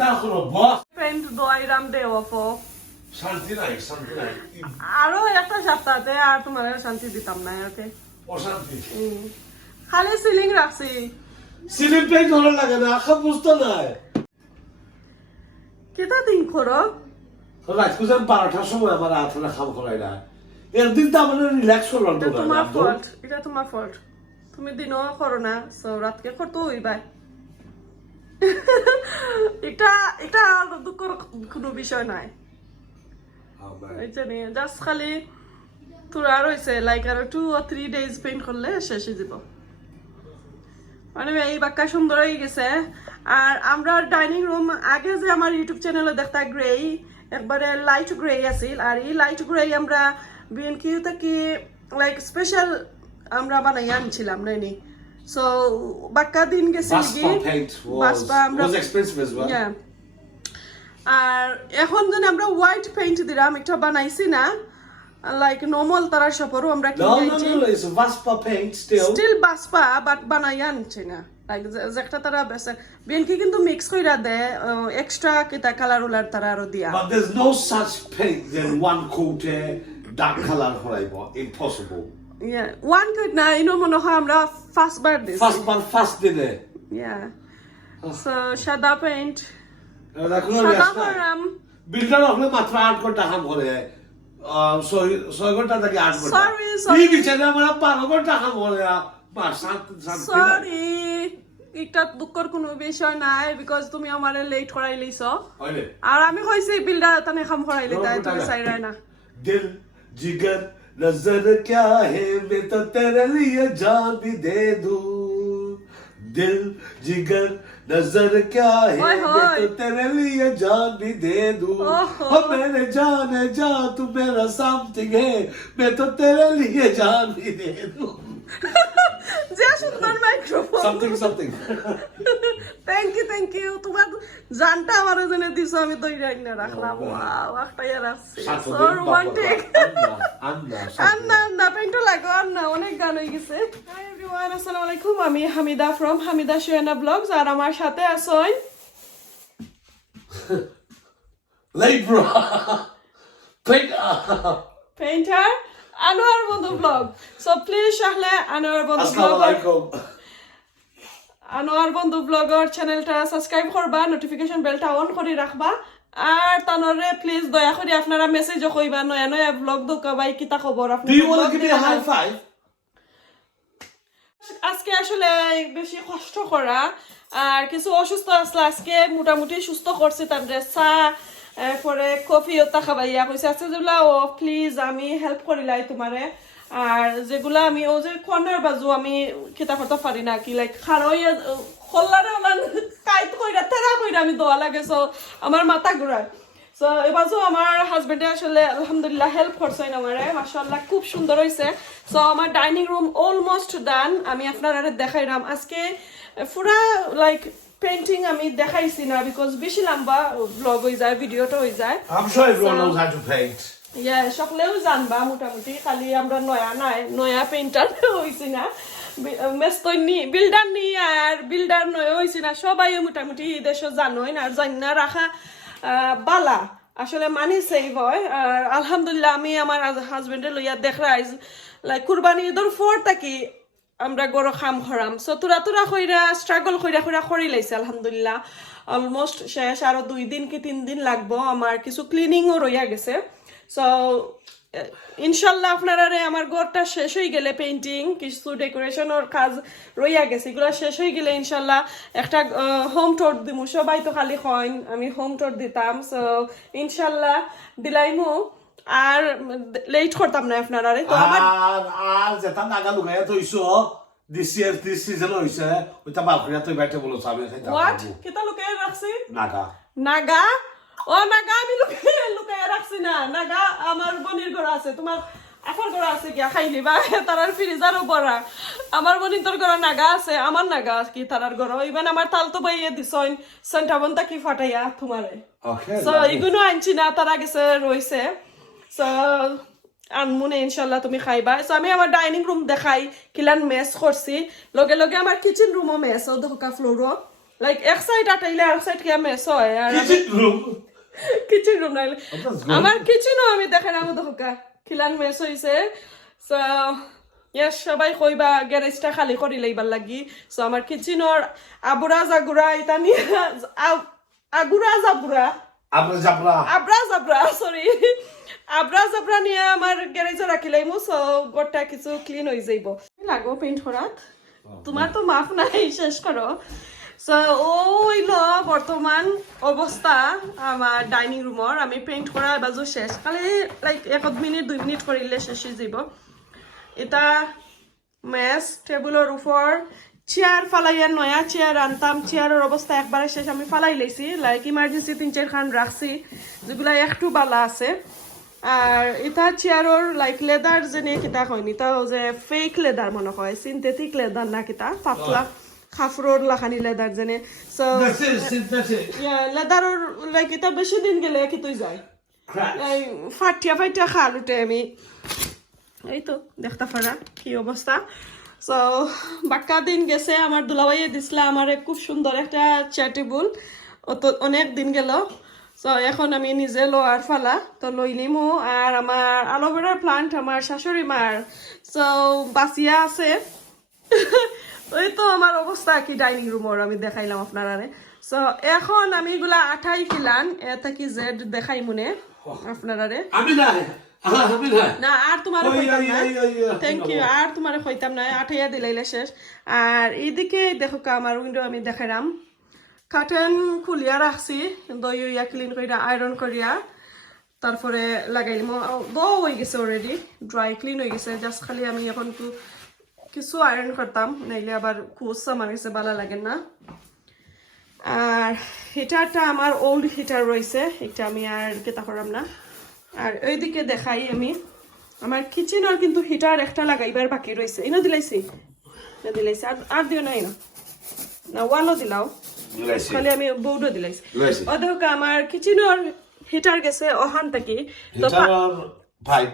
কিতা করো বস পেন্ট দোয়াইরাম দেওয়া ফো শান্তি নাই আরো একটা সপ্তাহতে আর তোমার শান্তি দিতাম না এতে অশান্তি খালি সিলিং রাখছি সিলিং পেইন্ট ভালো লাগে না আখা বুঝতো নাই কেটা দিন করো রাত কুজার 12টার সময় আমার আথরা খাম করাই না একদিন তো আমার রিল্যাক্স করলাম তো তোমার ফল্ট এটা তোমার ফল্ট তুমি দিনও করো না সো রাতকে করতে হইবাই এটা এটা দুঃখের কোনো বিষয় নাই জাস্ট খালি তোরা রয়েছে লাইক আরো 2 or 3 days পেইন্ট করলে শেষ হয়ে যাব মানে এই বাক্কা সুন্দর হয়ে গেছে আর আমরা ডাইনিং রুম আগে যে আমার ইউটিউব চ্যানেলে দেখতা গ্রে একবারে লাইট গ্রে আছিল আর এই লাইট গ্রে আমরা বিএনকিউ থেকে লাইক স্পেশাল আমরা বানাই আনছিলাম নাইনি সো বাক্কা দিন গেছে কি বাসপা আমরা was expensive as well yeah আর এখন যদি আমরা হোয়াইট পেইন্ট দিলাম একটা বানাইছি না লাইক নরমাল তারা সপরও আমরা কিনেছি no it's Vaspa paint still Vespa but বানাই আনছি না লাইক যেটা তারা বেসে বিএনকি কিন্তু মিক্স কইরা দেয় এক্সট্রা কিতা কালার উলার তারা আরো দিয়া but there's no such paint than one coat dark color হরাইব impossible yeah one coat না ইনো মনে হয় আমরা ফার্স্ট বার দিছি first দিনে yeah so সাদা পেইন্ট দেখুন বিল্ডার হলে মাত্র 8 ঘন্টা কাম করে 6 ঘন্টা থেকে 8 ঘন্টা sorry বিচারে আমরা 12 ঘন্টা কাম করে সরি এটা দুঃখের কোনো বিষয় নাই বিকজ তুমি আমারে লেট করাই লইছো আর আমি কইছি বিল্ডার তানে কাম করাইলে তাই তুমি চাইরাই না दिल जिगर नजर क्या है मैं तो तेरे लिए जान भी दे दूं दिल जिगर नजर क्या है मैं तो तेरे लिए जान भी दे दूं ओ मेरे जान है जा तू मेरा समथिंग है मैं तो तेरे लिए जान भी दे दूं যে সুন্দর মাইক্রোফোন something থ্যাংক ইউ তোমার জানটা আমারে জেনে দিছো আমি দইরা না রাখলাম ওয়াও একটা ইয়ার আছে সো রোমান্টিক আন্না পেইন্টও লাগো আন্না অনেক গান হয়ে গেছে হাই এভরিওয়ান আসসালামু আলাইকুম আমি হামিদা ফ্রম হামিদা শোয়ানা ব্লগস আর আমার সাথে আছেন Libra পেইন্টার আনোয়ার বন্ধু ব্লগ সো প্লিজ শাহলে আনোয়ার বন্ধু আসসালামু আলাইকুম আনোয়ার বন্ধু ব্লগর চ্যানেলটা সাবস্ক্রাইব করবা নোটিফিকেশন বেলটা অন করে রাখবা আর তানরে প্লিজ দয়া করে আপনারা মেসেজ কইবা নয়া নয়া ব্লগ দেখাবাই কিতা খবর আপনি Do you want to give me a high five? আজকে আসলে বেশি কষ্ট করা আর কিছু অসুস্থ আসলে আজকে মোটামুটি সুস্থ করছে তাদের চা পরে কফি ওটা খাবাইয়া কইছে আজকে যেগুলা ও প্লিজ আমি হেল্প করিলাই তোমারে আর যেগুলা আমি ও যে কর্নার বাজু আমি কিতা করতে পারি না কি লাইক খারইয়া খোল্লারে ওলান কাইত কইরা তেরা কইরা আমি দোয়া লাগে সো আমার মাথা ঘুরায় সো এবাজু আমার হাজবেন্ডে আসলে আলহামদুলিল্লাহ হেল্প করছেন আমারে মাশাআল্লাহ খুব সুন্দর হইছে সো আমার ডাইনিং রুম অলমোস্ট ডান আমি আপনারা দেখাইলাম আজকে পুরা লাইক পেইন্টিং আমি দেখাইছি না বিকজ বেশি লম্বা ব্লগ হয়ে যায় ভিডিওটা হয়ে যায় I'm sure everyone knows how to paint. সকলেও জানবা মোটামুটি খালি আমরা নয়া পেইন্টার হইছি না মেস্তনি বিল্ডার নি আর বিল্ডার নয় হইছি না সবাই মোটামুটি দেশ জানোই আর জান্না রাখা বালা আসলে মানি সেভ হয় আর আলহামদুলিল্লাহ আমি আমার হাজবেন্ডের লইয়া দেখাই লাইক কুরবানি ঈদের পর থাকি আমরা গরো খাম খরাম সো তোরা কইরা স্ট্রাগল কইরা করি লাইছে আলহামদুলিল্লাহ অলমোস্ট শেষ আরো 2 দিন কি 3 দিন লাগবো আমার কিছু ক্লিনিংও রইয়া গেছে সো ইনশাল্লাহ আপনারা আমার ঘরটা শেষ হয়ে গেলে পেইন্টিং কিছু ডেকোরেশনের কাজ রইয়া গেছে এগুলো শেষ হয়ে গেলে ইনশাল্লাহ একটা হোম টোর দিমু সবাই তো খালি কইন আমি হোম টোর দিতাম সো ইনশাল্লাহ দিলাইমু আর লেট করতাম না আপনারা তো আমার আর যেটা নাগা লুকাইয়া থইছো দিস সিজন হইছে ওইটা বাকরিয়া তুই বাইতে বলো সাবে হোয়াট কিতা লুকাইয়া রাখছি নাগা ও নাগা আমি লুকাইয়া রাখছি না নাগা আমার বোনের ঘর আছে তোমার আফার ঘর আছে গিয়া খাইলি বা তারার ফ্রিজারও পড়া আমার বোনের তোর ঘর নাগা আছে আমার নাগা কি তারার ঘর ইভেন আমার তাল তো বাইয়ে দিছইন সেন্টাবনটা কি ফাটাইয়া তোমারে সো এগুলো আনছি না তারা গেছে রইছে সো আনমুনে ইনশাল্লাহ তুমি খাইবা সো আমি আমার ডাইনিং রুম দেখাই কিলান মেস করছি লগে লগে আমার কিচেন রুমও মেস ও দেখা ফ্লোরও লাইক এক সাইড আটাইলে আর সাইড কে মেস হয় আর কিচেন রুম কিচেন রুম নাইলে That's good. আমার কিচেনও আমি দেখেন আমি দেখা খিলান মেস হইছে সো ইয়েস সবাই কইবা গ্যারেজটা খালি করি লইবার লাগি সো আমার কিচেনর আবুরা জাগুরা এটা নিয়ে আগুরা জাবুরা আমরা যাবরা আবরা জাবরা সরি আবরা জাবরা নিয়ে আমার গ্যারেজে রাখি লাইমু সো গোটা কিছু ক্লিন হয়ে যাইব লাগো পেইন্ট করাত তোমার তো মাফ নাই শেষ করো সো ওইলো বর্তমান অবস্থা আমার ডাইনিং রুমর আমি পেইন্ট করা বাজু শেষ খালি লাইক 1 মিনিট 2 মিনিট করিলে শেষ হয়ে যাব এটা মেস টেবিলের উপর চেয়ার ফালাইয়া নয়া চেয়ার আনতাম চেয়ারের অবস্থা একবারে শেষ আমি ফালাই লাইছি লাইক ইমার্জেন্সি 3-4 খান রাখছি যেগুলা একটু বালা আছে আর এটা চেয়ারের লাইক লেদার যেনে কিতা হয়নি তা যে ফেক লেদার মনে হয় সিনথেটিক লেদার না কিতা পাতলা খাফরোর লাখানি লেদার যেনে সো That's it, synthetic. লেদারের লাইক এটা বেশি দিন গেলে কি তুই যায় Cracks. ফাটিয়া খাল উঠে আমি এই তো দেখতে পারা কি অবস্থা সো বাক্কা দিন গেছে আমার দুলাভাইয়ে দিছিলা আমার খুব সুন্দর একটা চেয়ার টেবিল অত অনেক দিন গেল সো এখন আমি নিজে লো আর ফালা তো লইলিমু আর আমার অ্যালোভেরার প্লান্ট আমার শাশুড়ি মার সো বাসিয়া আছে ওই তো আমার অবস্থা কি ডাইনিং রুমর আমি দেখাইলাম আপনারা সো এখন আমি এগুলা আঠাই খিলান এটা কি জেড দেখাই মনে আপনারা আমি না আমি না না আর তোমার ওই, কইতাম না ওই, ওই, ওই, থ্যাংক ইউ আর তোমার কইতাম না আঠাইয়া দিলাইলে শেষ আর এইদিকে দেখো আমার উইন্ডো আমি দেখাইলাম কার্টেন খুলিয়া রাখছি দই ইয়া ক্লিন করিয়া আয়রন করিয়া তারপরে লাগাইলাম দো হয়ে গেছে অলরেডি ড্রাই ক্লিন হয়ে গেছে জাস্ট খালি আমি এখন একটু কিছু আয়রন করতাম নাইলে আবার খুশ আমার কাছে ভালো লাগে না আর হিটারটা আমার ওল্ড হিটার রয়েছে এটা আমি আর কেতা করাম না আর এইদিকে দেখাই আমি আমার কিচেনের কিন্তু হিটার একটা লাগাইবার বাকি রয়েছে ইনো দিলাইছি না দিলাইছি আর দিও না ইনো না ওয়ালও দিলাও লাইছি খালি আমি বোর্ডও দিলাইছি লাইছি ও দেখো আমার কিচেনের হিটার গেছে ওখান থেকে তো হিটার পাইপ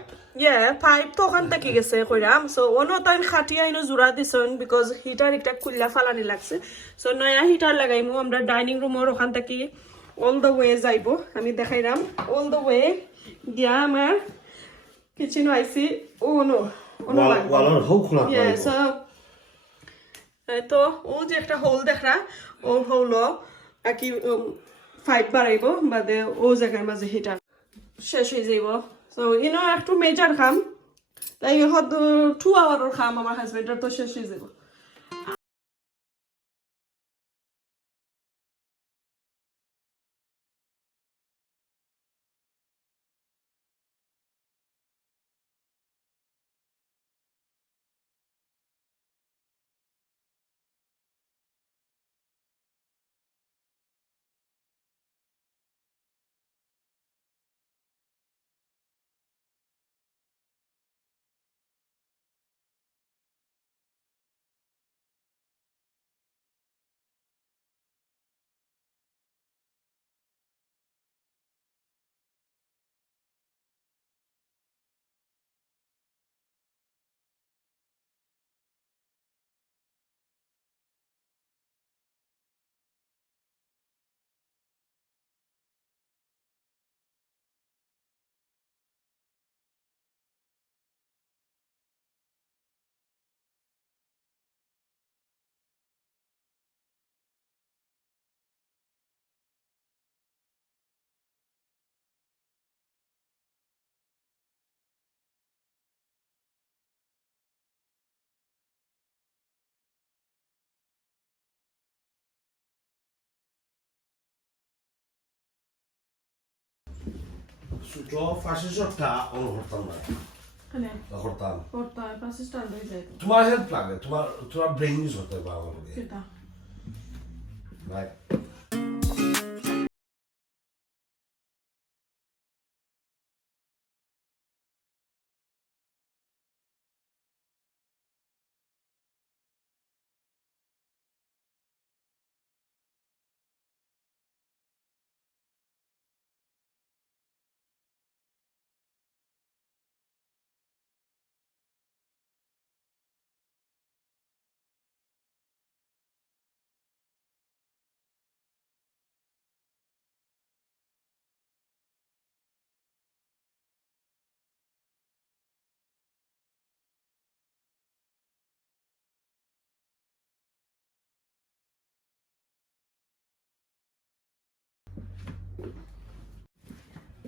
পাইপ তো ওখান থেকে গেছে কইরাম সো অন্য টাইম খাটিয়া ইনো জোড়া দিছন বিকজ হিটার একটা খুললা ফালানি লাগছে সো নয়া হিটার লাগাইমু আমরা ডাইনিং রুমের ওখান থেকে অল দ্য ওয়ে যাইব আমি দেখাইরাম অল দ্য ওয়ে দিয়া আমার কিচেন আইসি ও নো ওয়ালার হোক খোলা সো তো ও যে একটা হোল দেখরা ও হলো আর কি পাইপ বাড়াইব বাদে ও জায়গার মাঝে হিটার শেষ হয়ে যাইব সো ইনো একটু মেজার খাম তাই হয়তো 2 আওয়ারের খাম আমার হাজবেন্ডের তো শেষ হয়ে যাব সুটো ফাঁসি শটটা অন করতাম না মানে করতাম করতে হয় 5 স্টার হয়ে যায় তোমার হেল্প লাগে তোমার ব্রেন ইউজ হতে পারে সেটা রাইট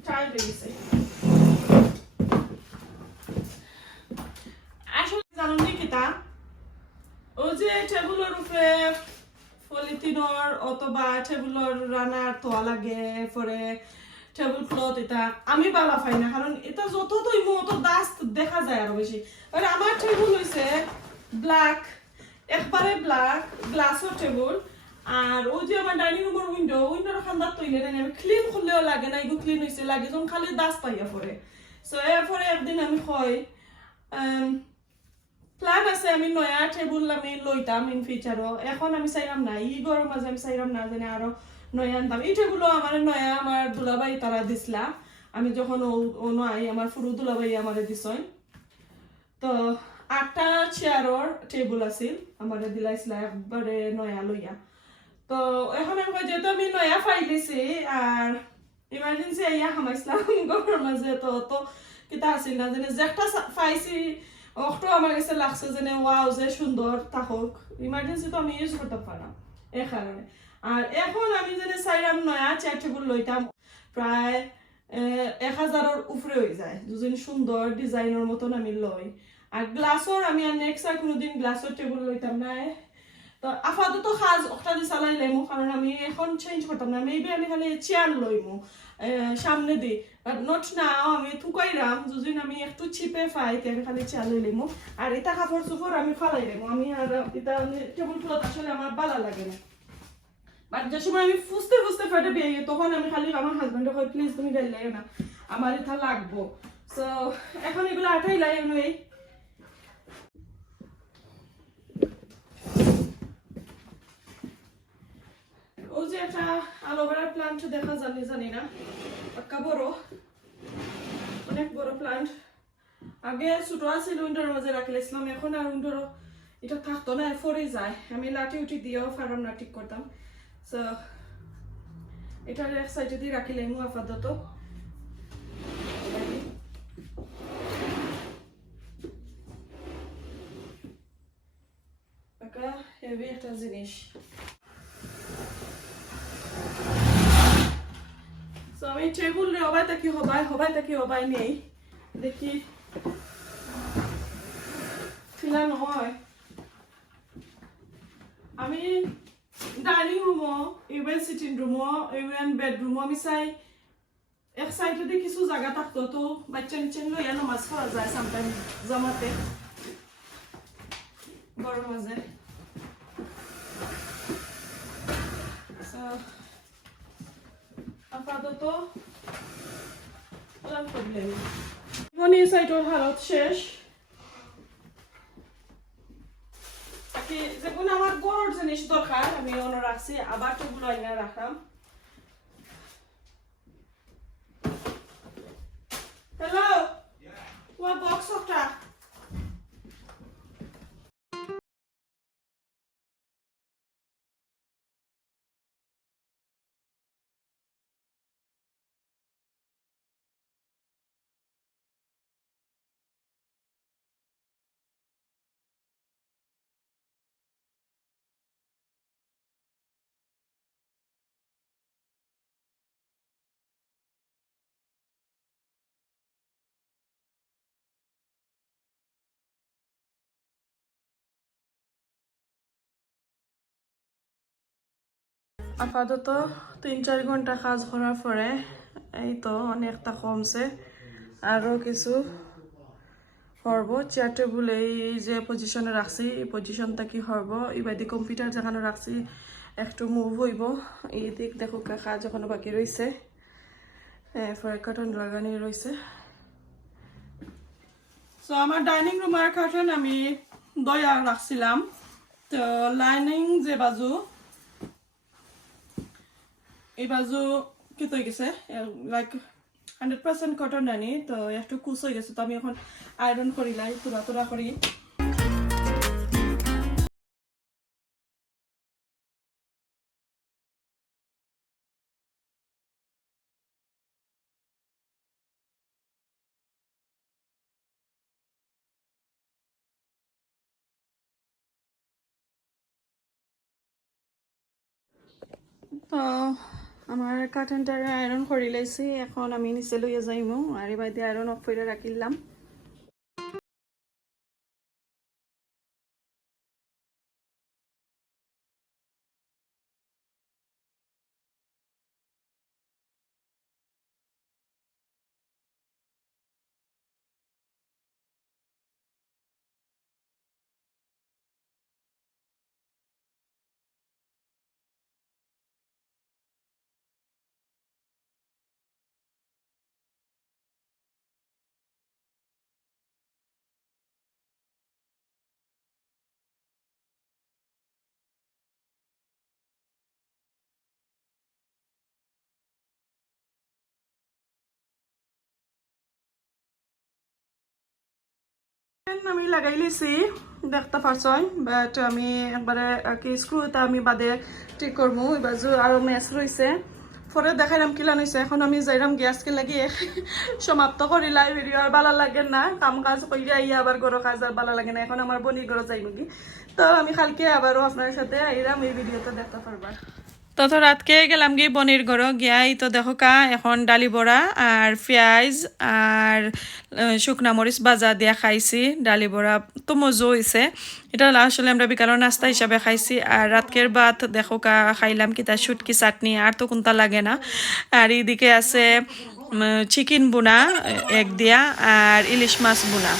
টাইট হয়ে গেছে আসলে জানো নি কিতা ওই যে টেবিলের উপরে পলিথিনর অথবা টেবিলের রানার তোয়া লাগে পরে টেবিল ক্লথ এটা আমি বালা পাই না কারণ এটা যত তৈমু অত ডাস্ট দেখা যায় আরো বেশি আর আমার টেবিল হইছে ব্ল্যাক একবারে ব্ল্যাক গ্লাসের টেবিল আর ওই যে আমার ডাইনিং রুমের উইন্ডোর খান্দার তৈলে আমি ক্লিন করলেও লাগে না এগুলো ক্লিন হয়েছে লাগে যখন খালি ডাস্ট পাইয়া পরে সো এরপরে একদিন আমি কই প্ল্যান আছে আমি নয়া টেবিল আমি লইতাম ইন ফিউচারও এখন আমি চাইলাম না ই গরম মাঝে আমি চাইলাম না জানি আরো নয়া আনতাম এই টেবিলও আমার নয়া আমার দুলাবাই তারা দিছিলা আমি যখন ও নয় আমার ফুরু দুলাবাই আমারে দিছই তো 8টা চেয়ারর টেবিল আছিল আমারে দিলাইছিলা একবারে নয়া লইয়া তো এখন আমি কই যেহেতু আমি নয়া ফাইলিছি আর ইমার্জেন্সি আইয়া খামাইছিলাম গরম মাঝে তো কিতা আছিল না জানি যে একটা ফাইছি অক্টো আমার কাছে লাগছে যে ওয়াও যে সুন্দর থাকুক ইমার্জেন্সি তো আমি ইউজ করতে পারলাম এই কারণে আর এখন আমি যেন চাইলাম নয়া চেয়ার টেবিল লইতাম প্রায় 1000-এর উপরে হয়ে যায় দুজন সুন্দর ডিজাইনের মতন আমি লই আর গ্লাসর আমি আর নেক্সট আর কোনোদিন গ্লাসর টেবিল লইতাম না তো আপাতত কাজ একটা দিয়ে চালাই লাইমু কারণ আমি এখন চেঞ্জ করতাম না মেবি আমি খালি চেয়ার লইমু সামনে দি নট নাও আমি থুকাইরাম যদি আমি একটু চিপে পাই আমি খালি চেয়ার লই লাইমু আর এটা কাপড় চোপড় আমি ফালাই লাইমু আমি আর এটা টেবিল ক্লথ আসলে আমার ভালো লাগে না বাট যে সময় আমি ফুসতে ফুসতে ফেটে বেরিয়ে তখন আমি খালি আমার হাজবেন্ডে কই প্লিজ তুমি গাইল লাগে না আমার এটা লাগবো সো এখন এগুলো আটাই লাই এই ও যে একটা অ্যালোভেরা প্লান্ট দেখা জানি না পাক্কা বড় অনেক বড় প্লান্ট আগে ছোট আছিল উইন্ডোর মাঝে রাখলেছিলাম এখন আর উইন্ডোর এটা থাকতো না ফরে যায় আমি লাঠি উঠি দিয়েও ফার্ম না ঠিক করতাম সো এটার এক সাইডে দিয়ে রাখিলে মু আপাতত হেভি একটা জিনিস সো আমি টেবিল রে হবাই তাকি নেই দেখি ফিলানো হয় আমি ডাইনিং রুমও ইভেন সিটিং রুমও ইভেন বেডরুমও আমি চাই এক সাইডে দিয়ে কিছু জায়গা থাকতো তো বাচ্চা নিচে লইয়া নামাজ পড়া যায় সামটাইম জমাতে বড় মাঝে আপাতত এখন এই সাইডের হালত শেষ যেগুলো আমার গরুর জিনিস দরকার আমি অন্য রাখছি আবার সেগুলো আইনা রাখলাম হ্যালো তোমার বক্স একটা আপাতত 3-4 ঘন্টা কাজ করার পরে এই তো অনেকটা কমছে আরো কিছু করবো চেয়ার টেবিল এই যে পজিশনে রাখছি এই পজিশনটা কি করবো এবারে কম্পিউটার যেখানে রাখছি একটু মুভ হইব এই দিক দেখো কাজ এখনো বাকি রয়েছে এরপরে কার্টন লাগানি রয়েছে সো আমার ডাইনিং রুমের কার্টন আমি দয়া রাখছিলাম তো লাইনিং যে বাজু এই বাজু কি হয়ে গেছে লাইক 100% কটন নানি তো একটু কুচ হয়ে গেছে তো আমি এখন আয়রন করি লাই তুরা করি তো আমার কার্টেনটারে আয়রন করে লাইছি, এখন আমি নিচে লইয়া যাইমু আর এবার দিয়ে আয়রন অফ করে রাখিলাম। আমি লাগাই লিছি দেখতে পারছই, বাট আমি একবারে আর কি স্ক্রুটা আমি বাদে ঠিক করবো। এবার আরো মেস রয়েছে, পরে দেখাইলাম কিলান হয়েছে। এখন আমি যাইলাম গ্যাসকে লাগিয়ে সমাপ্ত করিলাই। ভিডিও আর ভালো লাগে না, কাম কাজ কইরা আইয়া আবার গরো কাজ আর ভালো লাগে না। এখন আমার বনির ঘরে যাই নাকি, তো আমি কালকে আবারও আপনার সাথে আইলাম, এই ভিডিওতে দেখতে পারবা। তো রাতকে গেলাম গিয়ে বনির ঘর গিয়াই তো দেখো কা এখন ডালি বড়া আর পেঁয়াজ আর শুকনা মরিচ বাজা দিয়া খাইছি। ডালি বড়া তো মজা হয়েছে, এটা আসলে আমরা বিকালের নাস্তা হিসাবে খাইছি। আর রাতকের ভাত দেখো কা খাইলাম কি তার শুটকি চাটনি, আর তো কোনটা লাগে না। আর এইদিকে আছে চিকেন বুনা এক দিয়া আর ইলিশ মাছ বুনা।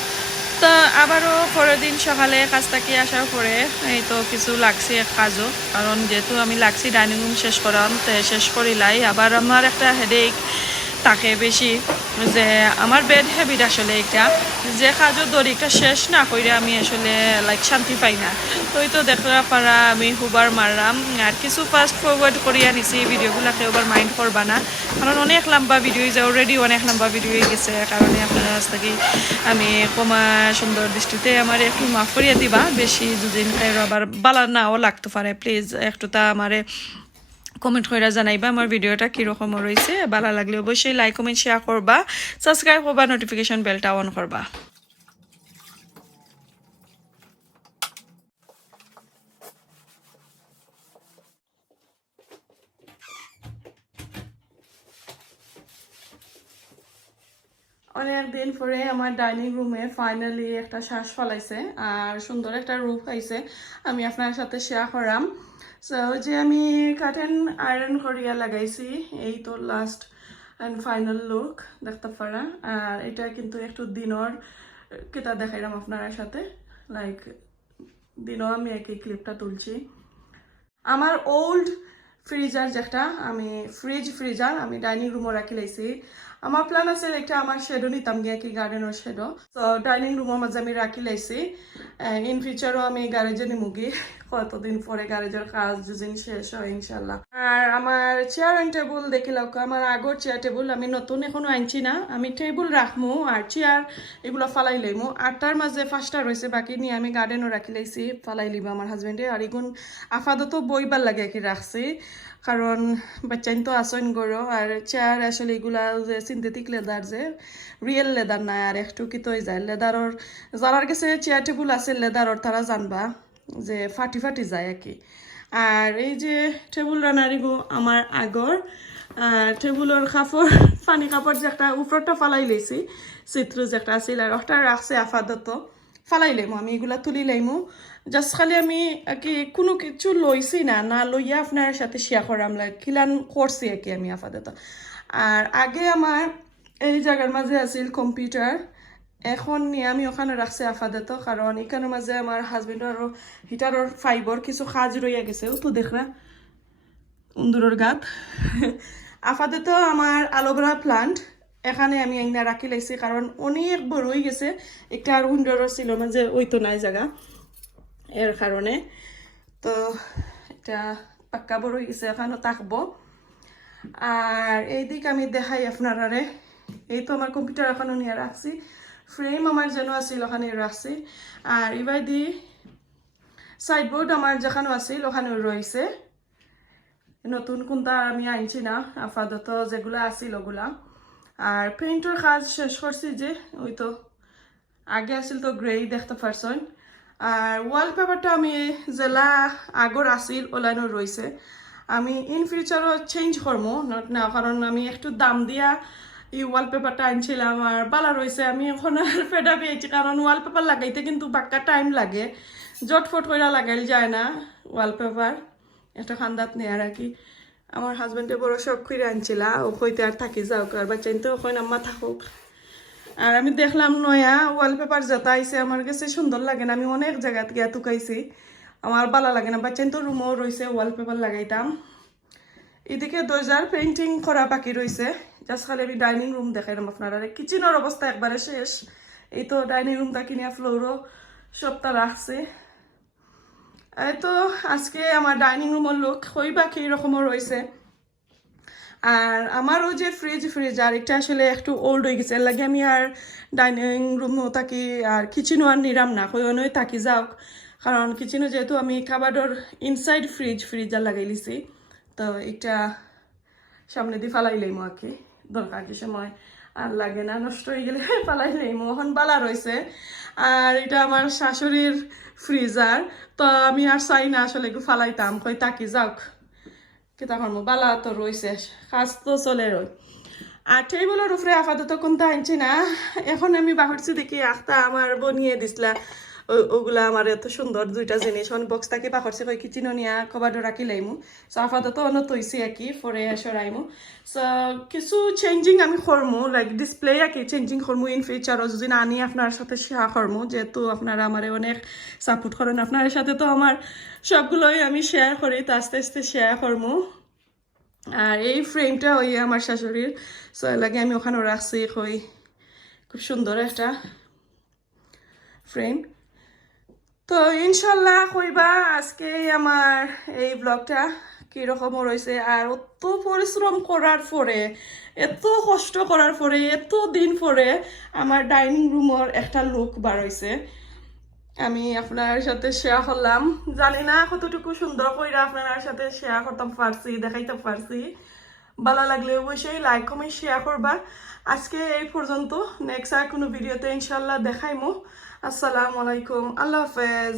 তো আবারও পরের দিন সকালে কাজ থাকি আসার পরে এই তো কিছু লাগছে কাজও, কারণ যেহেতু আমি লাগছি ডাইনিং রুম শেষ করাম, তো শেষ করিলাই। আবার আমার একটা হেডেক থাকে বেশি, যে আমার বেড হ্যাবিট আসলে এটা, যে কাজও দড়িটা শেষ না করে আমি আসলে লাইক শান্তি পাই না। তো এই তো দেখা পারা আমি হুবার মারলাম আর কিছু ফাস্ট ফরওয়ার্ড করিয়া নিছি। ভিডিওগুলোকে ওবার মাইন্ড করবা না, কারণ অনেক লম্বা ভিডিও হয়ে যায়, অলরেডি অনেক লম্বা ভিডিও হয়ে গেছে। কারণে আপনার কাছ থেকে আমি কমা সুন্দর দৃষ্টিতে আমার একটু মাফ করিয়া দিবা। বেশি দুদিন আবার বালা নাও লাগতে পারে, প্লিজ একটু তা আমারে কমেন্ট করে জানাইবা আমার ভিডিওটা কীরকম রয়েছে। ভালো লাগলে অবশ্যই লাইক কমেন্ট শেয়ার করবা, সাবস্ক্রাইব করবা, নোটিফিকেশন বেলটা অন করবা। অনেক দিন পরে আমার ডাইনিং রুমে ফাইনালি একটা শ্বাস ফলাইছে আর সুন্দর একটা রূপ আইছে, আমি আপনার সাথে শেয়ার করাম। সো যে আমি কার্টেন আয়রন করিয়া লাগাইছি, এই তো লাস্ট অ্যান্ড ফাইনাল লুক দেখতে পারা। আর এটা কিন্তু একটু দিনর কেটা দেখাইলাম আপনার সাথে, লাইক দিনও আমি একই ক্লিপটা তুলছি। আমার ওল্ড ফ্রিজার যেটা আমি ফ্রিজার আমি ডাইনিং রুমও রাখি লাইছি। আমার প্ল্যান আছে একটা আমার শেডো নিতাম গিয়ে কি গার্ডেনের শেডো, তো ডাইনিং রুমের মাঝে আমি রাখি লাইছি। ইন ফিউচারও আমি গ্যারেজে নিমুগি, কতদিন পরে গ্যারেজের কাজ দুদিন শেষ হয় ইনশাল্লাহ। আর আমার চেয়ার অ্যান্ড টেবুল দেখিলাম, আমার আগর চেয়ার টেবুল আমি নতুন এখনো আনছি না, আমি টেবুল রাখমু আর চেয়ার এগুলো ফালাই লইমু। আটটার মাঝে 5টা রয়েছে, বাকি নিয়ে আমি গার্ডেনও রাখি লাইছি, ফালাই লিব আমার হাজবেন্ডে। আর এগুন আপাতত বইবার লাগে কি রাখছি, কারণ বাচ্চাইন তো আসন গরো। আর চেয়ার আসলে এগুলা যে সিনথেটিক লেদার, যে রিয়েল লেদার নাই, আর একটু কি তো যায় লেদারর। যারার কাছে চেয়ার টেবুল আছে লেদারর তারা জানবা যে ফাটি ফাটি যায় আর কি। আর এই যে টেবুল রানারিগো আমার আগর টেবুলের কাপড় পানি কাপড় যে একটা উপরটা ফালাই লইছি, চিত্র যে একটা আছিল আর ওটা রাখছে আপাতত ফালাই লাইমু। আমি এগুলা তুলি লাইমু, জাস্ট খালি আমি কি কোনো কিছু লইছি না, না লইয়া আপনার সাথে শেয়ার করাম লাইক খিলান করছি আর কি আমি আপাতত। আর আগে আমার এই জায়গার মাঝে আছিল কম্পিউটার, এখন নিয়ে আমি ওখানে রাখছি আপাতত, কারণ এখানের মাঝে আমার হাজবেন্ডের হিটারের ফাইবার কিছু কাজ রইয়া গেছে, তো দেখরা উন্দুরের গাত। আপাতত আমার অ্যালোভেরা প্লান্ট এখানে আমি আইনা রাখি লাইছি, কারণ অনেক বড় হয়ে গেছে। একটা আর উইন্ডোর ছিল মাঝে ওই তো নাই জায়গা, এর কারণে তো এটা পাক্কা বড় হয়ে গেছে, এখানেও থাকবো। আর এইদিকে আমি দেখাই আপনারারে, এই তো আমার কম্পিউটার এখনও নিয়ে রাখছি, ফ্রেম আমার যেন আছিল ওখানে রাখছি। আর এবার দি সাইডবোর্ড আমার যেখানে আছিল ওখানে রয়েছে, নতুন কোনটা আমি আনছি না আপাতত, যেগুলো আছিল ওগুলা। আর পেইন্টের কাজ শেষ করছি, যে ওই তো আগে আছিল তো গ্রেই দেখতে পারছেন। আর ওয়ালপেপারটা আমি জেলা আগর আছিল ওলানো রয়েছে। আমি ইন ফিউচারও চেঞ্জ করবো না, কারণ আমি একটু দাম দিয়া এই ওয়ালপেপারটা আনছিলাম আর বালা রয়েছে। আমি এখন আর ফেডা পেয়েছি, কারণ ওয়ালপেপার লাগাইতে কিন্তু বাক্কা টাইম লাগে, জটফট করে লাগাইল যায় না ওয়ালপেপার। একটা খান্দাত নেই আর কি। আমার হাজবেন্ডে বড় শখ করে আনছিলা, ও কইতে আর থাকি যাও আর বাচ্চা তো ওখানে আম্মা থাকুক। আর আমি দেখলাম নয়া ওয়ালপেপার যেটা আইসে আমার কাছে সুন্দর লাগে না, আমি অনেক জায়গা থেকে তুকাইছি, আমার ভালো লাগে না। বাচ্চা তো রুমও রয়েছে ওয়ালপেপার লাগাইতাম। এদিকে দরজার পেইন্টিং করা বাকি রয়েছে, জাস্ট খালি আমি ডাইনিং রুম দেখাইলাম আপনারা। কিচেনের অবস্থা একবারে শেষ, এই তো ডাইনিং রুমটা কিনিয়া ফ্লোরও সবটা রাখছে। এই তো আজকে আমার ডাইনিং রুমের লুক ওই বাকি রকমও রয়েছে। আর আমারও যে ফ্রিজ আর এটা আসলে একটু ওল্ড হয়ে গেছে, এর লাগে আমি আর ডাইনিং রুমও থাকি আর কিচেনও আর নিরাম না, কই থাকি যাওক। কারণ কিচেনও যেহেতু আমি কাবাডর ইনসাইড ফ্রিজ আর লাগাই লিছি, তো এটা সামনে দিয়ে ফালাই লাইমো আর কি, দরকার কি সময় আর লাগে না, নষ্ট হয়ে গেলে ফালাই লাইমো। এখন বালা রয়েছে। আর এটা আমার শাশুড়ির ফ্রিজার, তো আমি আর চাই না আসলে একটু ফালাইতাম, কই তাকি যাওক কেতা করবো, বালা তো রয়েছে, কাজ তো চলে রই। আর টেবিলের উপরে আপাতত কোনটা আনছি না, এখন আমি বাহরছি দেখি আখটা আমার বনিয়ে দিছিলা, ওগুলা আমার এত সুন্দর দুইটা জিনিস বক্স তাকে পাখরছে কই কিচেনও নিয়া কবাডো রাখি লাইমু। সো আপাতত অন্য তৈছি আর কি, পরে সরাইমু। সো কিছু চেঞ্জিং আমি করমু, লাইক ডিসপ্লে আর কি চেঞ্জিং করমু ইন ফিউচারও, যদি না আনি আপনার সাথে শেয়ার করমু, যেহেতু আপনারা আমার অনেক সাপোর্ট করেন। আপনার সাথে তো আমার সবগুলোই আমি শেয়ার করি, তো আস্তে আস্তে শেয়ার করমু। আর এই ফ্রেমটা ওই আমার শাশুড়ির, সো এর লাগে আমি ওখানেও রাখছি, কই খুব সুন্দর একটা ফ্রেম। তো ইনশাল্লাহ কইবা আজকে আমার এই ব্লগটা কীরকম রয়েছে। আর অত পরিশ্রম করার পরে, এত কষ্ট করার পরে, এত দিন পরে আমার ডাইনিং রুমের একটা লুক বার হয়েছে, আমি আপনার সাথে শেয়ার করলাম। জানি না কতটুকু সুন্দর কইরা আপনার সাথে শেয়ার করতাম পারছি, দেখাইতে পারছি। ভালো লাগলে অবশ্যই লাইক কমেন্ট শেয়ার করবা। আজকে এই পর্যন্ত, নেক্সট আর কোনো ভিডিওতে ইনশাল্লাহ দেখাইমু। আসসালামু আলাইকুম, আল্লাহ হাফেজ।